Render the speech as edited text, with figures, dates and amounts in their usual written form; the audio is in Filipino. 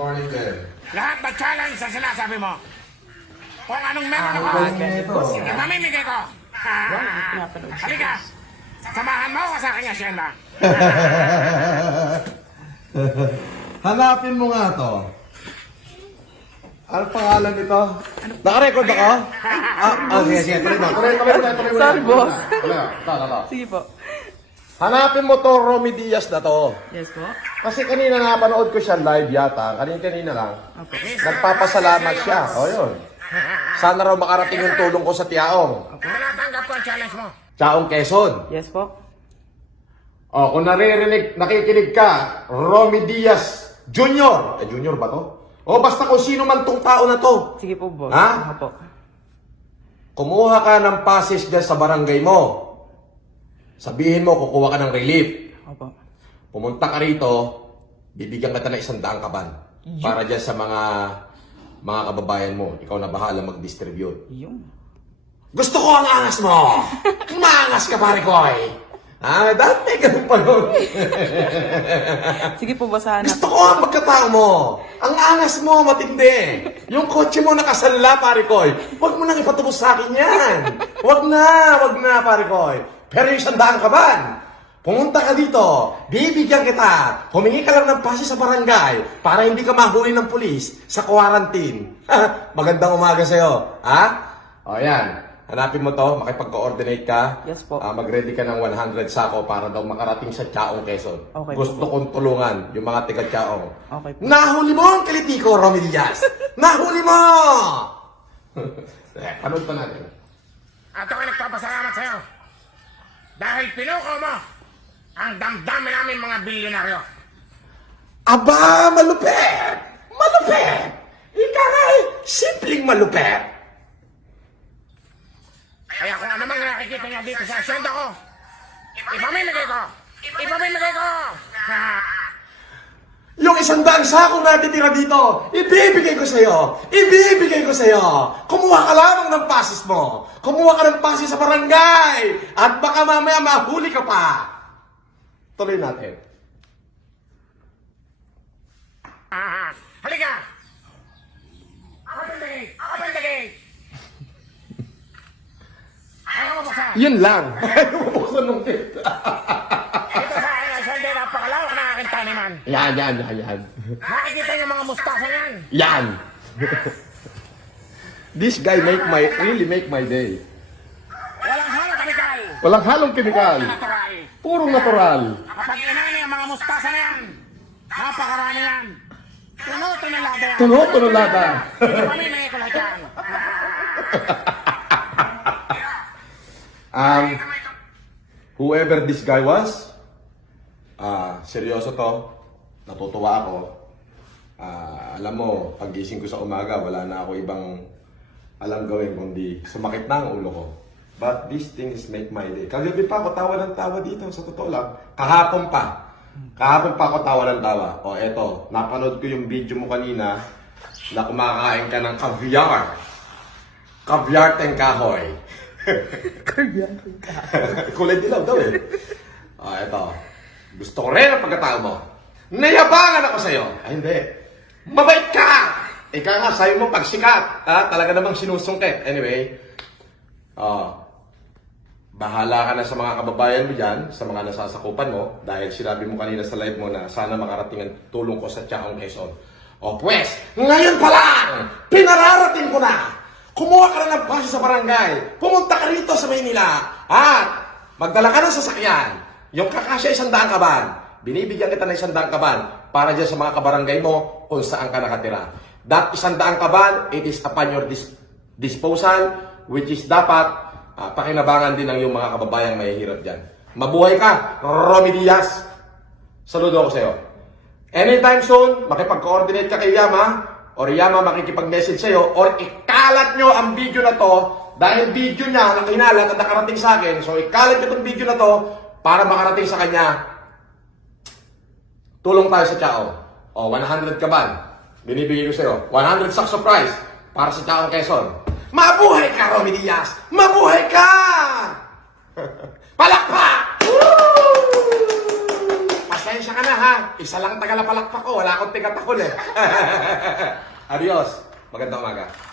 Morning din. Lahat na challenge sa sinasabi mo. Kung anong meron ako, mamimigay ko. Halika, samahan mo ako sa aking asyenda. Hanapin mo nga to. Ano pangalan nito? Naka-record ako? Sige. Tuloy mo. Sorry, boss. Wala. Sige po. Hanapin mo to, Romy Diaz na to. Yes po. Kasi kanina napanood ko siya live yata. Kanina lang. Okay. Nagpapasalamat siya. O yun. Sana raw makarating yung tulong ko sa Tiaong. Tinatanggap ko ang challenge mo. Tiaong Quezon. Yes po. O, kung nakikinig ka, Romy Diaz Junior. Junior ba to? O, basta kung sino man tong tao na to. Sige po, boss. Ha? Opo. Kumuha ka ng passes dyan sa barangay mo. Sabihin mo, kukuha ka ng relief. Opo. Pumunta ka rito, bibigyan kita ng 100 kaban. Para dyan sa mga kababayan mo. Ikaw na bahala mag-distribute. Yung. Gusto ko ang angas mo! Maangas ka, pare ko eh! Dati ganun pa nun. Sige po, boss. Hanap. Gusto ko ang pagkatao mo. Ang angas mo, matindi. Yung kotse mo nakasanla, pare ko. Huwag mo nang ipatubos sa akin yan. Huwag na, pare ko. Pero yung 100 kaban, pumunta ka dito, bibigyan kita, humingi ka lang ng pasi sa barangay para hindi ka mahuli ng pulis sa quarantine. Magandang umaga sa'yo. Ha? O yan, hanapin mo to, makipag-coordinate ka. Yes po. Mag-ready ka ng 100 sako para daw makarating sa Tiaong Quezon. Okay Gusto po. kong tulungan yung mga tiga Tiaong. Okay po. Nahuli mo ang kilitiko, Romy Diaz! Nahuli mo! Panood pa natin. At ako'y nagpapasalamat sa'yo. Dahil pinuko mo ang damdamin namin mga bilyonaryo. Aba, malupet! Malupet! Ika nga'y simpleng malupet. Kaya kung ano mang nakikita niya dito sa asyenda ko, ipamimigay ko! Ipamimigay ko! Yung 100 sakong natitira dito, ibibigay ko sa'yo! Ibibigay ko sa'yo! Kumuha ka lamang ng pasis mo! Kumuha ka ng pasis sa barangay! At baka mamaya mahuli ka pa! Tuloy natin. Halika! Open the gate! Open the gate! Ayaw mo buksan! Yun lang! Ayaw mo buksan nung gate. Ito sa akin ay sende, napakalawak na aking taniman. Yan. Nakikita niyo mga mustasa yan. Yan! This guy really make my day. Walang halong kemikal. Walang halong kemikal. Natural. Purong natural. Kapag inani ang mga mustasa na yan, napakarami yan. Tuno-tunulada yan. Tuno-tunulada. Ipamimigay ko lahat yan. Whoever this guy was, seryoso to, natutuwa ako. Alam mo, paggising ko sa umaga, wala na ako ibang alam gawin kundi sumakit na ang ulo ko. But these things make my day. Kagabi pa ako tawa ng tawa dito, sa totoo lang. Kahapon pa ako tawa ng tawa. O eto, napanood ko yung video mo kanina na kumakain ka ng caviar. Caviar teng kahoy. Kulay dilaw daw eh. Eto. Gusto ko rin ang pagkatao mo. Nayabangan ako sa'yo. Ay, hindi. Mabait ka! Ika nga, sa'yo mo pagsikat. Talaga namang sinusungkit. Anyway. Bahala ka na sa mga kababayan mo dyan, sa mga nasasakupan mo, dahil sinabi mo kanina sa live mo na sana makarating ang tulong ko sa Tiaong Quezon. O pues, ngayon pa lang, pinararating ko na! Kumuha ka na ng pasi sa barangay, pumunta ka rito sa Maynila, at magdala ka ng sasakyan, yung kakasya 100 kaban, binibigyan kita ng 100 kaban para dyan sa mga kabarangay mo kung saan ka nakatira. That 100 kaban, it is upon your disposal, which is dapat pakinabangan din ng yung mga kababayang mahihirap dyan. Mabuhay ka, Romy Diaz! Saludo ako sa'yo. Anytime soon, makipag-coordinate ka kay Yama, or Yama makikipag-message sa'yo, or ikalat nyo ang video na to, dahil video niya, nakinalat at nakarating sa akin, so ikalat nyo itong video na to, para makarating sa kanya, tulong tayo sa Tiao. O, 100 kaban, binibigay ko sa'yo. 100 sacks of rice, para sa Tiaong Quezon. Mabuhay ka, Romy Diaz! Mabuhay ka! Palakpak! Woo! Pasensya ka na, ha? ha? Isa lang tagalapalakpak ko. Wala akong tigatakol eh. Adios. Magandang umaga.